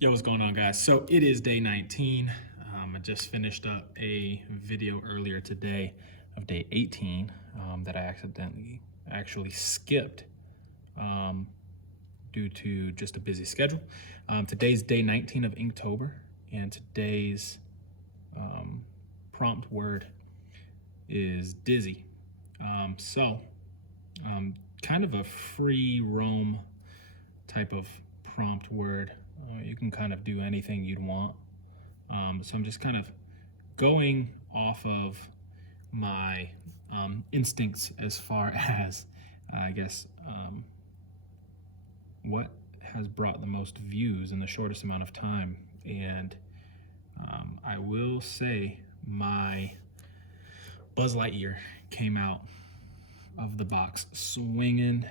Yo, what's going on, guys? So it is day 19. I just finished up a video earlier today of day 18 that I accidentally actually skipped um, due to just a busy schedule. Today's day 19 of Inktober, and today's prompt word is dizzy. So, kind of a free roam type of prompt word. You can kind of do anything you'd want. So I'm just kind of going off of my instincts as far as, I guess, what has brought the most views in the shortest amount of time. And I will say my Buzz Lightyear came out of the box swinging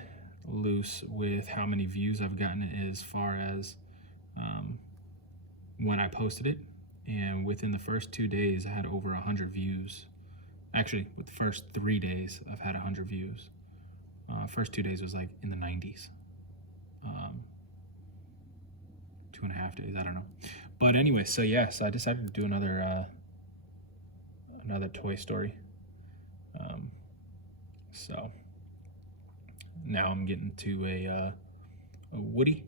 loose with how many views I've gotten as far as when I posted it. And within the first 2 days, I had over 100 views. Actually, with the first 3 days, I've had 100 views. First 2 days was like in the 90s. 2.5 days, I don't know. But anyway, so yeah, so I decided to do another Toy Story. So now I'm getting to a Woody,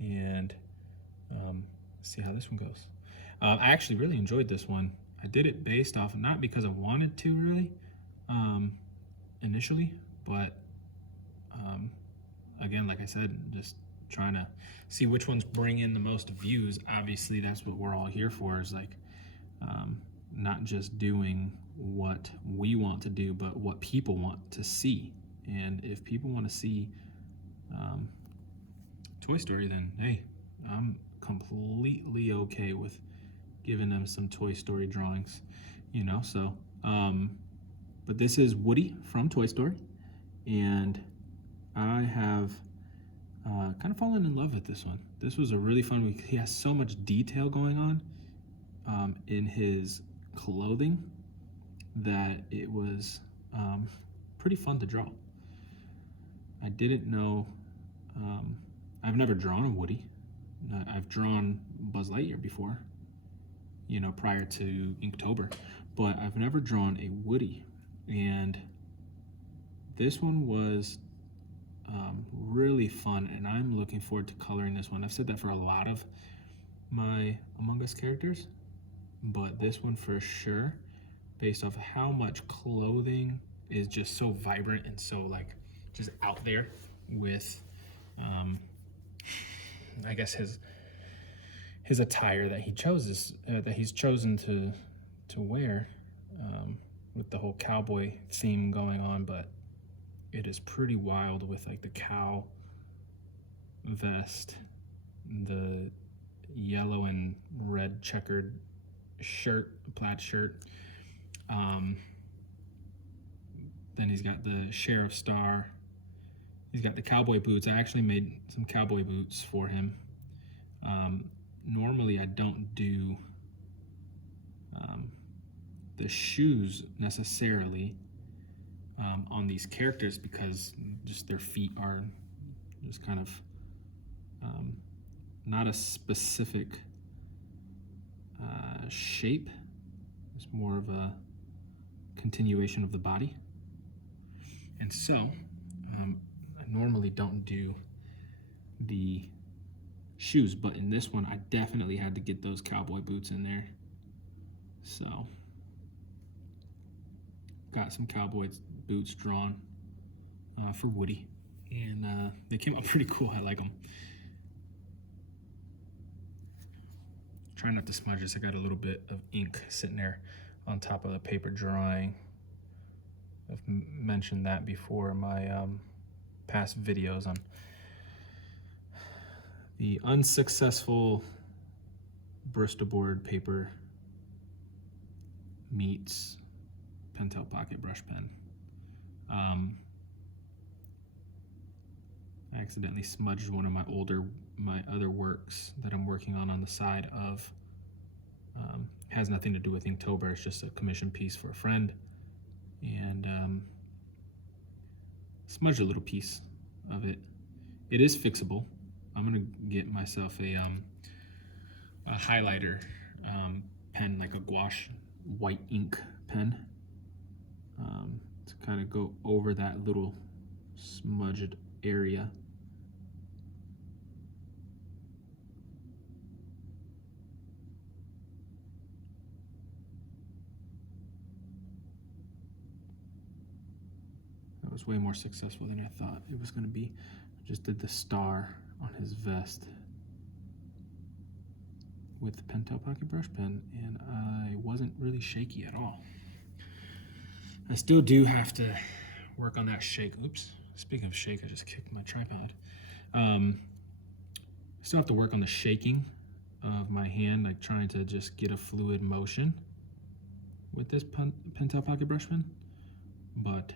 and see how this one goes. I actually really enjoyed this one. I did it based off, not because I wanted to really, initially, but again, like I said, just trying to see which ones bring in the most views. Obviously, that's what we're all here for, is like not just doing what we want to do, but what people want to see. And if people want to see Toy Story, then hey, I'm completely okay with giving them some Toy Story drawings, you know. So but this is Woody from Toy Story, and I have kind of fallen in love with this one. This was a really fun week. He has so much detail going on in his clothing that it was pretty fun to draw. I didn't know, I've never drawn a Woody. I've drawn Buzz Lightyear before, you know, prior to Inktober, but I've never drawn a Woody. And this one was really fun, and I'm looking forward to coloring this one. I've said that for a lot of my Among Us characters, but this one for sure, based off of how much clothing is just so vibrant and so like just out there with I guess his attire that he chooses, that he's chosen to wear, with the whole cowboy theme going on. But it is pretty wild with like the cow vest, the yellow and red checkered shirt, plaid shirt. Then he's got the sheriff star. He's got the cowboy boots. I actually made some cowboy boots for him. Normally I don't do the shoes necessarily on these characters, because just their feet are just kind of not a specific shape. It's more of a continuation of the body. And so I normally don't do the shoes, but in this one I definitely had to get those cowboy boots in there. So got some cowboy boots drawn for Woody, and they came out pretty cool. I like them. Try not to smudge this. I got a little bit of ink sitting there on top of the paper drawing. I've mentioned that before in my past videos on the unsuccessful Bristol board paper meets Pentel pocket brush pen. I accidentally smudged one of my other works that I'm working on the side of. Has nothing to do with Inktober. It's just a commission piece for a friend, and smudged a little piece of it. It is fixable. I'm gonna get myself a a highlighter pen, like a gouache white ink pen, to kind of go over that little smudged area. That was way more successful than I thought it was going to be. I just did the star on his vest with the Pentel Pocket Brush Pen, and I wasn't really shaky at all. I still do have to work on that shake. Oops, speaking of shake, I just kicked my tripod. I still have to work on the shaking of my hand, like trying to just get a fluid motion with this Pentel Pocket Brush Pen, but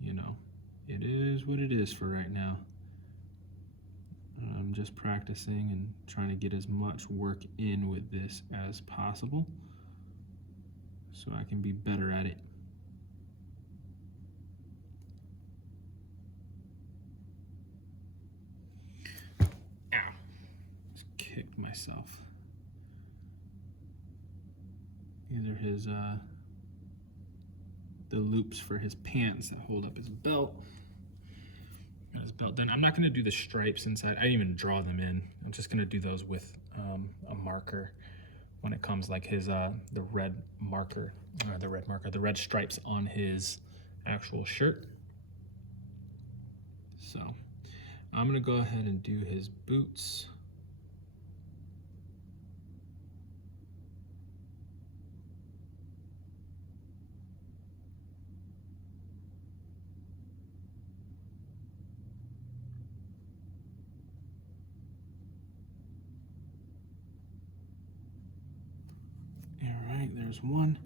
you know, it is what it is for right now. I'm just practicing and trying to get as much work in with this as possible so I can be better at it. Ow, just kicked myself. These are his the loops for his pants that hold up his belt. Got his belt done. I'm not going to do the stripes inside. I didn't even draw them in. I'm just going to do those with a marker when it comes, like his the red stripes on his actual shirt. So I'm going to go ahead and do his boots. All right, there's one.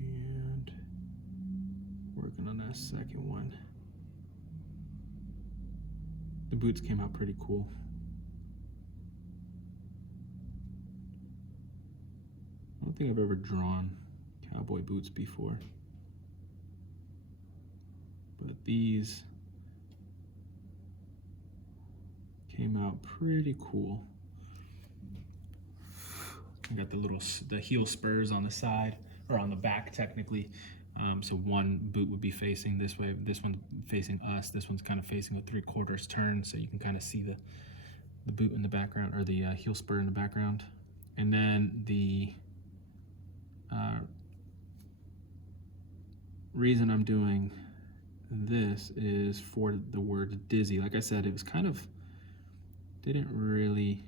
And working on that second one. The boots came out pretty cool. I don't think I've ever drawn cowboy boots before, but these came out pretty cool. I got the heel spurs on the side, or on the back technically. So one boot would be facing this way, this one's facing us, this one's kind of facing a 3/4 turn, so you can kind of see the boot in the background, or the heel spur in the background. And then the reason I'm doing this is for the word dizzy. Like I said, it was kind of, didn't really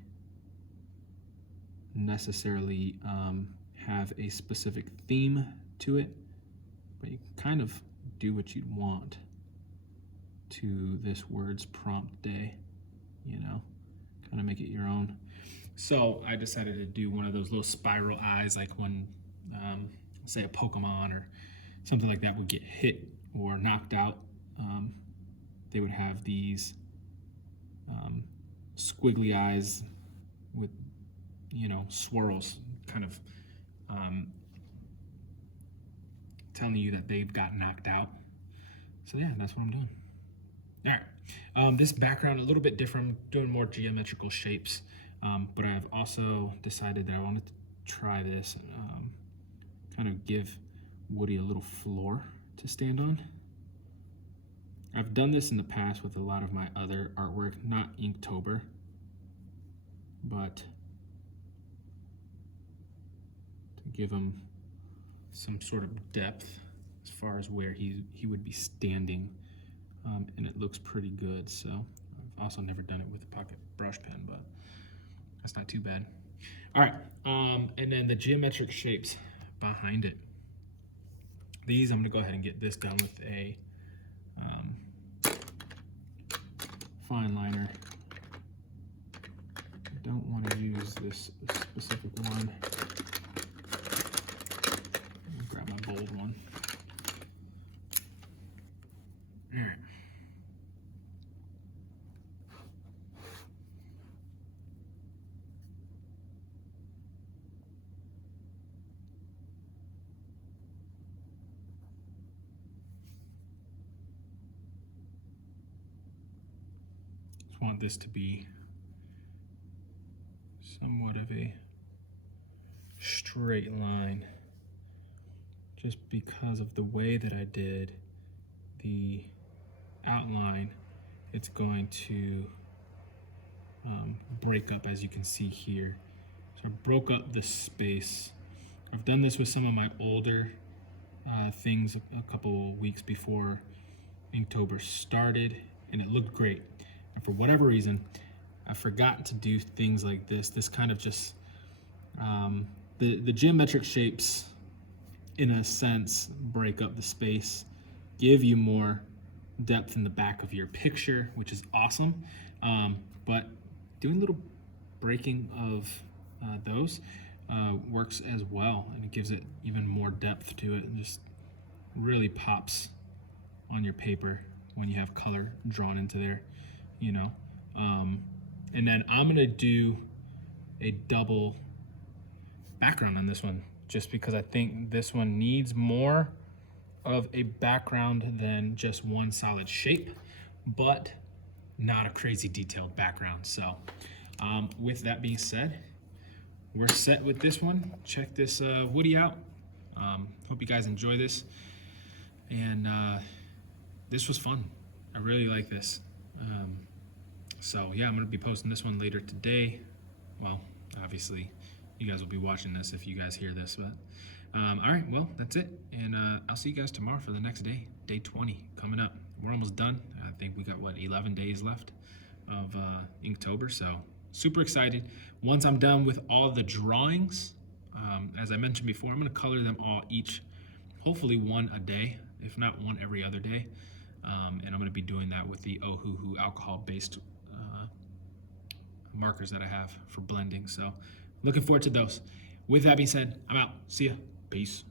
necessarily have a specific theme to it, but you kind of do what you'd want to this words prompt day, you know, kind of make it your own. So I decided to do one of those little spiral eyes, like when say a Pokemon or something like that would get hit or knocked out, they would have these squiggly eyes with, you know, swirls, kind of telling you that they've got knocked out. So yeah, that's what I'm doing. All right, this background a little bit different, doing more geometrical shapes, but I've also decided that I wanted to try this and kind of give Woody a little floor to stand on. I've done this in the past with a lot of my other artwork, not Inktober, but to give him some sort of depth as far as where he would be standing, and it looks pretty good. So I've also never done it with a pocket brush pen, but that's not too bad. All right, and then the geometric shapes behind it. These, I'm gonna go ahead and get this done with a fine liner. I don't want to use this specific one. I'll grab my bold one. All right. want this to be somewhat of a straight line, just because of the way that I did the outline. It's going to break up, as you can see here. So I broke up the space. I've done this with some of my older things a couple weeks before Inktober started, and it looked great. And for whatever reason, I forgot to do things like this. This kind of just, the geometric shapes, in a sense, break up the space, give you more depth in the back of your picture, which is awesome. But doing a little breaking of those works as well, and it gives it even more depth to it, and just really pops on your paper when you have color drawn into there, you know. And then I'm gonna do a double background on this one, just because I think this one needs more of a background than just one solid shape, but not a crazy detailed background. So with that being said, we're set with this one. Check this Woody out. Hope you guys enjoy this. And this was fun. I really like this. So yeah, I'm gonna be posting this one later today. Well, obviously you guys will be watching this if you guys hear this, but all right, well, that's it. And I'll see you guys tomorrow for the next day, day 20 coming up. We're almost done. I think we got, what, 11 days left of Inktober, so super excited. Once I'm done with all the drawings, as I mentioned before, I'm gonna color them all each, hopefully one a day, if not one every other day. And I'm gonna be doing that with the Ohuhu alcohol-based markers that I have for blending. So looking forward to those. With that being said, I'm out. See ya. Peace.